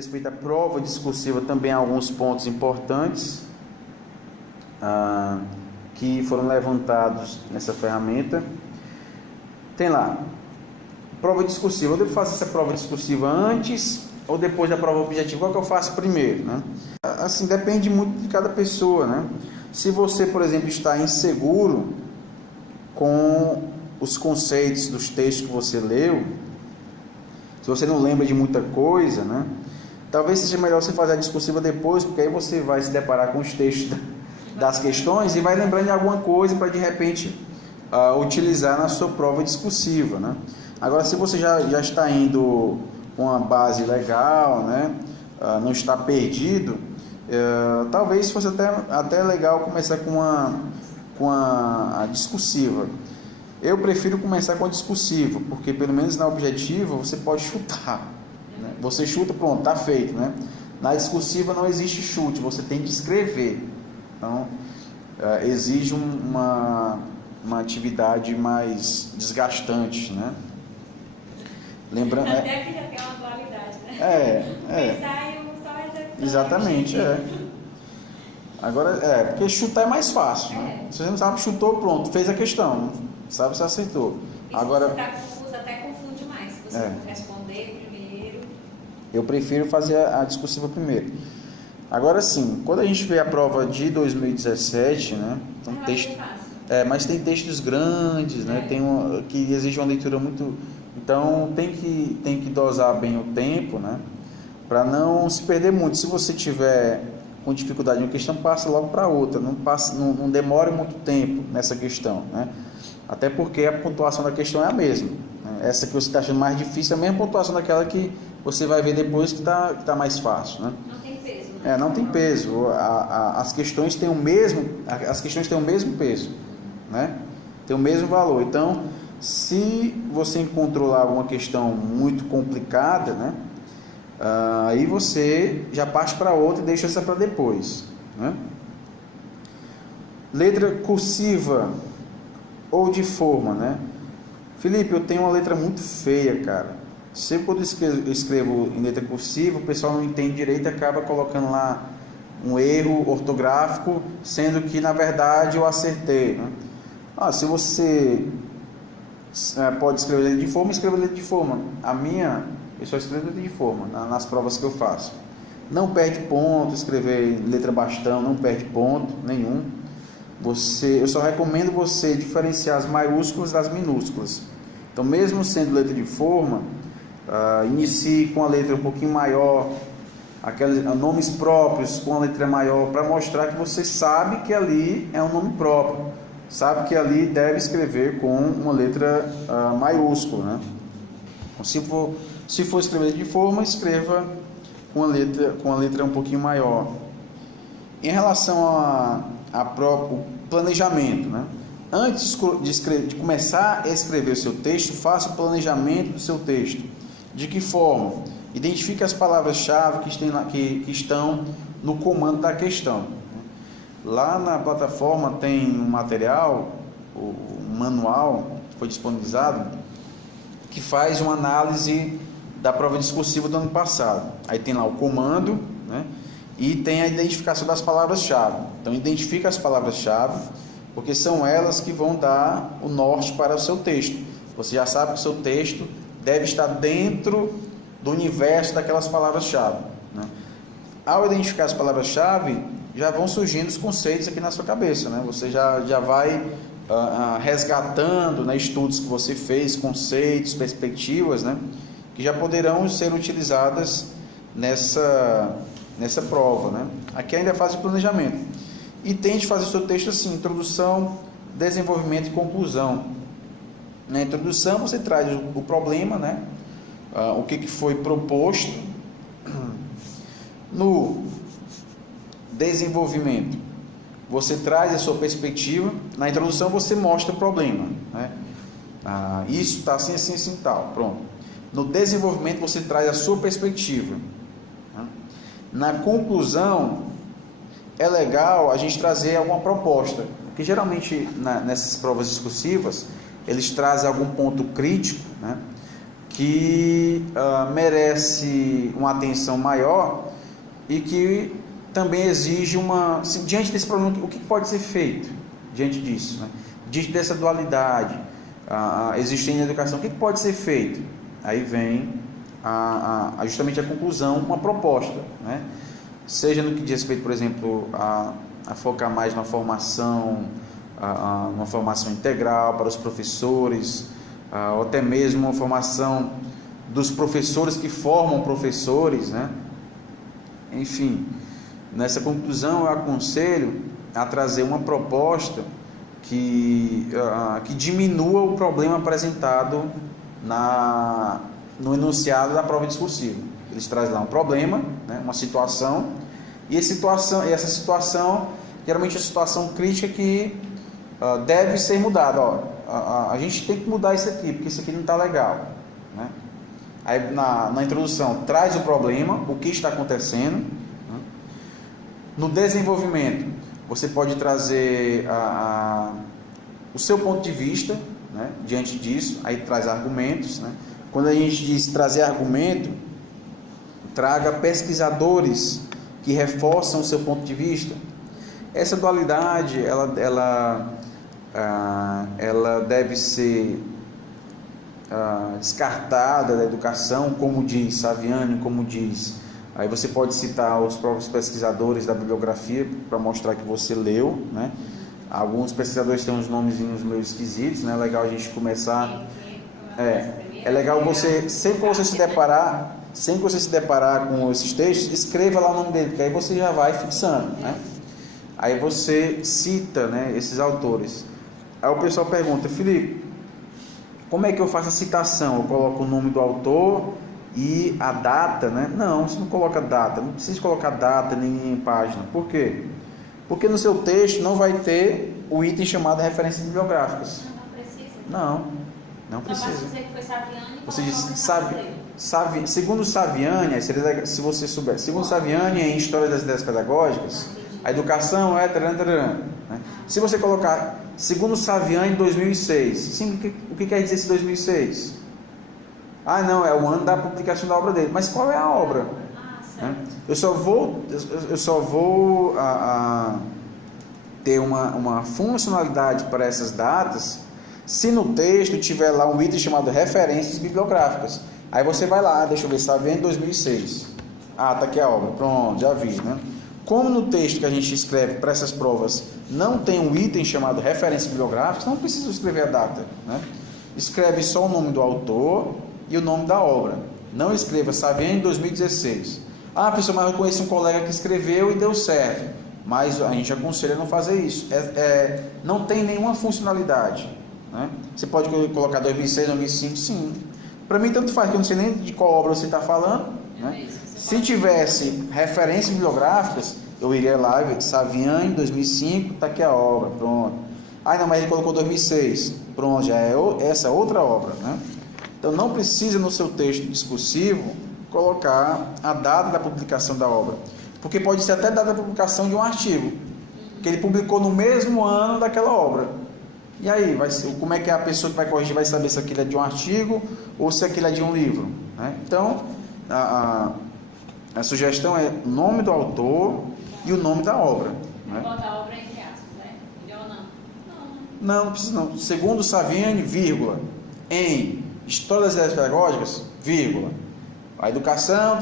respeito à prova discursiva, também há alguns pontos importantes que foram levantados nessa ferramenta. Tem lá, prova discursiva. Eu devo fazer essa prova discursiva antes ou depois da prova objetiva? Qual que eu faço primeiro, né? Assim, depende muito de cada pessoa, né? Se você, por exemplo, está inseguro com os conceitos dos textos que você leu, se você não lembra de muita coisa, né? Talvez seja melhor você fazer a discursiva depois, porque aí você vai se deparar com os textos das questões e vai lembrando de alguma coisa para de repente utilizar na sua prova discursiva, né? Agora, se você já está indo com uma base legal, né? Não está perdido, talvez fosse até legal começar com a discursiva. Eu prefiro começar com a discursiva, porque pelo menos na objetiva você pode chutar, né? Você chuta, pronto, está feito, né? Na discursiva não existe chute, você tem que escrever. Então, exige uma atividade mais desgastante, né? Lembrando, até que já tem uma dualidade, né? Pensar e só executar. Exatamente, Agora, porque chutar é mais fácil, né? Se você não sabe, chutou, pronto, fez a questão, sabe se acertou. E agora, se você está confuso, até confunde mais. Se você não responder primeiro. Eu prefiro fazer a discursiva primeiro. Agora sim, quando a gente vê a prova de 2017, né? Então, mas tem textos grandes, né? Que exigem uma leitura muito. Então tem que dosar bem o tempo, né? Para não se perder muito. Se você tiver com dificuldade em uma questão, passa logo para outra. Não demore muito tempo nessa questão, né? Até porque a pontuação da questão é a mesma, né? Essa que você está achando mais difícil é a mesma pontuação daquela que você vai ver depois que tá mais fácil, né? Não tem peso, né? Não tem peso. As questões têm o mesmo peso, né? Tem o mesmo valor. Então, se você encontrou lá alguma questão muito complicada, né? Aí você já parte para outra e deixa essa para depois, né? Letra cursiva ou de forma, né? Felipe, eu tenho uma letra muito feia, cara. Sempre quando eu escrevo em letra cursiva, o pessoal não entende direito e acaba colocando lá um erro ortográfico, sendo que na verdade eu acertei, né? Se você pode escrever letra de forma, escreva letra de forma. Eu só escrevo letra de forma nas provas que eu faço. Não perde ponto, escrever letra bastão, não perde ponto nenhum. Eu só recomendo você diferenciar as maiúsculas das minúsculas. Então, mesmo sendo letra de forma, inicie com a letra um pouquinho maior, aqueles nomes próprios com a letra maior, para mostrar que você sabe que ali é um nome próprio, sabe que ali deve escrever com uma letra maiúscula, né? Então, se for escrever de forma, escreva com a letra um pouquinho maior. Em relação ao planejamento, né? Antes de começar a escrever o seu texto, faça o planejamento do seu texto. De que forma? Identifique as palavras-chave que estão no comando da questão. Lá na plataforma tem um material, um manual que foi disponibilizado, que faz uma análise da prova discursiva do ano passado. Aí tem lá o comando, né? E tem a identificação das palavras-chave. Então, identifica as palavras-chave, porque são elas que vão dar o norte para o seu texto. Você já sabe que o seu texto deve estar dentro do universo daquelas palavras-chave, né? Ao identificar as palavras-chave, já vão surgindo os conceitos aqui na sua cabeça, né? Você já vai resgatando, né, estudos que você fez, conceitos, perspectivas, né, que já poderão ser utilizadas nessa prova, né? Aqui ainda faz o planejamento. E tente fazer o seu texto assim: introdução, desenvolvimento e conclusão. Na introdução você traz o problema, né? O que foi proposto. No desenvolvimento, você traz a sua perspectiva. Na introdução você mostra o problema, né? Isso está assim, assim, assim, tal. Pronto. No desenvolvimento você traz a sua perspectiva. Na conclusão, é legal a gente trazer alguma proposta, porque geralmente nessas provas discursivas eles trazem algum ponto crítico, né, que merece uma atenção maior e que também exige diante desse problema, o que pode ser feito diante disso, né? Diante dessa dualidade existente na educação, o que pode ser feito? Aí vem justamente a conclusão, uma proposta, né? Seja no que diz respeito, por exemplo, a focar mais na formação, uma formação integral para os professores, ou até mesmo uma formação dos professores que formam professores, né? Enfim, nessa conclusão eu aconselho a trazer uma proposta que diminua o problema apresentado no enunciado da prova discursiva. Eles trazem lá um problema, né? Uma situação, e essa situação geralmente é uma situação crítica que deve ser mudada. A gente tem que mudar isso aqui, porque isso aqui não está legal, né? Aí na introdução traz o problema, o que está acontecendo, né? No desenvolvimento você pode trazer o seu ponto de vista, né? Diante disso, aí traz argumentos, né? Quando a gente diz trazer argumento, traga pesquisadores que reforçam o seu ponto de vista. Essa dualidade ela deve ser descartada da educação, como diz Saviani, como diz. Aí você pode citar os próprios pesquisadores da bibliografia para mostrar que você leu, né? Alguns pesquisadores têm uns nomezinhos meio esquisitos, né? É legal a gente começar. É legal você, sempre que você se deparar com esses textos, escreva lá o nome dele, porque aí você já vai fixando, né? Aí você cita, né, esses autores. Aí o pessoal pergunta: Felipe, como é que eu faço a citação? Eu coloco o nome do autor e a data, né? Não, você não coloca data, não precisa colocar data nem página. Por quê? Porque no seu texto não vai ter o item chamado referências bibliográficas. Não precisa. Não precisa. Dizer que foi Saviani, você diz, segundo Saviani, se você souber, segundo Saviani, em História das Ideias Pedagógicas, a educação é né? Se você colocar segundo Saviani 2006, sim, o que quer dizer esse 2006? Não, é o ano da publicação da obra dele. Mas qual é a obra? Né? Eu só vou ter uma funcionalidade para essas datas se no texto tiver lá um item chamado referências bibliográficas. Aí você vai lá, deixa eu ver, Saviani 2006. Tá aqui a obra, pronto, já vi, né? Como no texto que a gente escreve para essas provas não tem um item chamado referências bibliográficas, não precisa escrever a data, né? Escreve só o nome do autor e o nome da obra. Não escreva Saviani 2016. Professor, mas eu conheço um colega que escreveu e deu certo. Mas a gente aconselha a não fazer isso. Não tem nenhuma funcionalidade, né? Você pode colocar 2006, 2005, sim. Para mim tanto faz, que eu não sei nem de qual obra você está falando, né? Se tivesse referências bibliográficas, eu iria lá e ver Saviani 2005, está aqui a obra, pronto. Não, mas ele colocou 2006, pronto, já é essa outra obra, né? Então não precisa no seu texto discursivo colocar a data da publicação da obra, porque pode ser até a data da publicação de um artigo que ele publicou no mesmo ano daquela obra. E aí, como é que a pessoa que vai corrigir vai saber se aquilo é de um artigo ou se aquilo é de um livro, né? Então a sugestão é o nome do autor e o nome da obra, né? Bota a obra entre aspas, né? Melhor não? Não precisa não. Segundo Saviani, vírgula, em História das Ideias Pedagógicas, vírgula, a educação,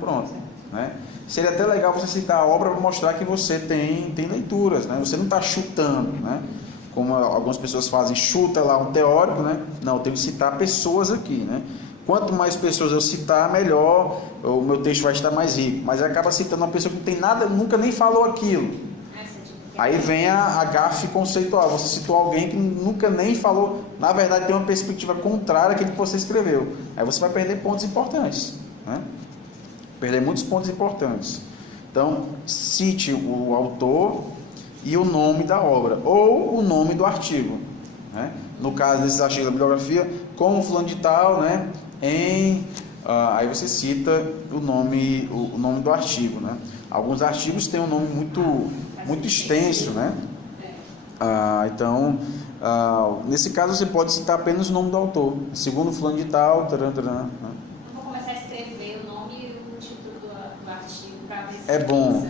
pronto, né? Seria até legal você citar a obra para mostrar que você tem leituras, né? Você não está chutando, né? Como algumas pessoas fazem, chuta lá um teórico, né? Não, eu tenho que citar pessoas aqui, né? Quanto mais pessoas eu citar, melhor, o meu texto vai estar mais rico. Mas acaba citando uma pessoa que não tem nada, nunca nem falou aquilo. Aí vem a gafe conceitual. Você citou alguém que nunca nem falou, na verdade tem uma perspectiva contrária àquilo que você escreveu. Aí você vai perder pontos importantes, né? Perder muitos pontos importantes. Então, cite o autor e o nome da obra, ou o nome do artigo, né? No caso desses artigos da bibliografia, como fulano de tal, né? Aí você cita o nome do artigo, né? Alguns artigos têm um nome muito extenso, né? Então, nesse caso você pode citar apenas o nome do autor, segundo fulano de tal, taran, taran, né? Eu vou começar a escrever o nome e o título do artigo para ver se É bom.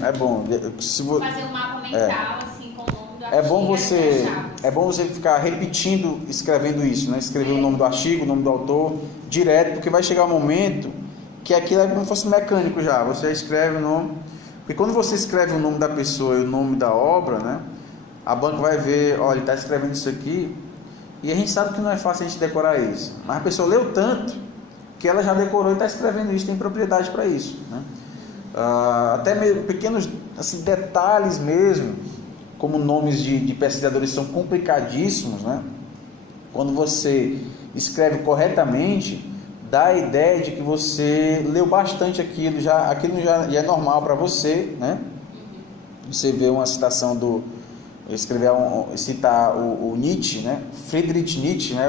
Se fazer um mapa mental assim com o nome do artigo. É bom você ficar repetindo, escrevendo isso, né? Escrever o nome do artigo, o nome do autor, direto, porque vai chegar um momento que aquilo é como se fosse mecânico já. Você escreve o nome, porque quando você escreve o nome da pessoa e o nome da obra, né? A banca vai ver, olha, ele está escrevendo isso aqui, e a gente sabe que não é fácil a gente decorar isso, mas a pessoa leu tanto que ela já decorou e está escrevendo isso, tem propriedade para isso, né? Até mesmo pequenos assim, detalhes mesmo, como nomes de pesquisadores são complicadíssimos, né? Quando você escreve corretamente, dá a ideia de que você leu bastante aquilo já é normal para você, né? Você vê uma citação citar o Nietzsche, né? Friedrich Nietzsche, né?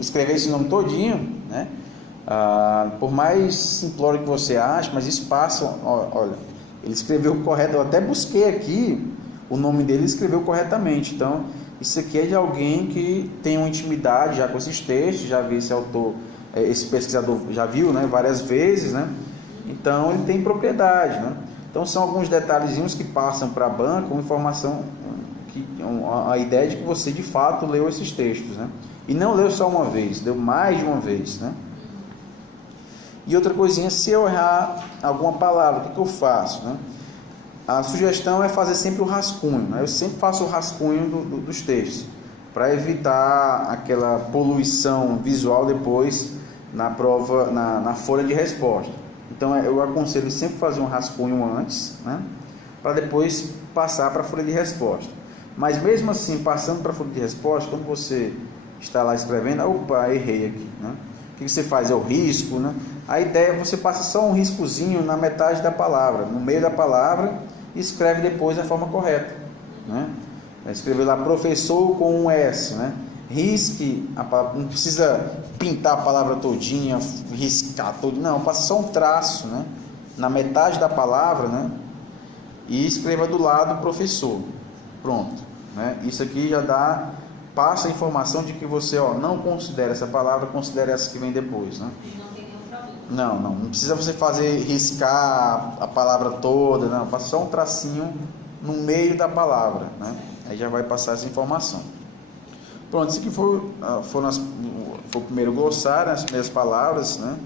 Escrever esse nome todinho, né? Por mais simplório que você ache, mas isso passa, olha, ele escreveu correto, eu até busquei aqui o nome dele, escreveu corretamente. Então isso aqui é de alguém que tem uma intimidade já com esses textos, já viu esse autor, esse pesquisador já viu, né, várias vezes, né? Então ele tem propriedade, né? Então são alguns detalhezinhos que passam para a banca, uma informação, a ideia de que você de fato leu esses textos, né? E não leu só uma vez, leu mais de uma vez, né? E outra coisinha, se eu errar alguma palavra, o que eu faço, né? A sugestão é fazer sempre o rascunho, né? Eu sempre faço o rascunho dos textos, para evitar aquela poluição visual depois na prova, na folha de resposta. Então eu aconselho sempre fazer um rascunho antes, né? Para depois passar para a folha de resposta. Mas mesmo assim, passando para a folha de resposta, quando você está lá escrevendo, opa, errei aqui, né? O que você faz? É o risco, né? A ideia é você passa só um riscozinho na metade da palavra, no meio da palavra, e escreve depois da forma correta, né? Escrever lá professor com um S, né? Risque a palavra, não precisa pintar a palavra todinha, riscar todinha, não, passa só um traço, né? Na metade da palavra, né? E escreva do lado professor, pronto, né? Isso aqui já passa a informação de que você, não considera essa palavra, considera essa que vem depois, né? Não precisa você riscar a palavra toda, não, passa só um tracinho no meio da palavra, né? Aí já vai passar essa informação. Pronto, isso aqui foi o primeiro glossário, as primeiras palavras, né?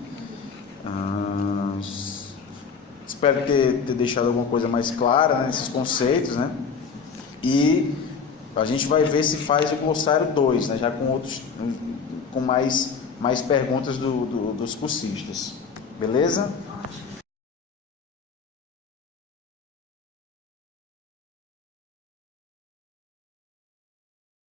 Espero ter deixado alguma coisa mais clara, né, nesses conceitos, né? E a gente vai ver se faz o glossário 2, né, já com mais perguntas dos cursistas. Beleza?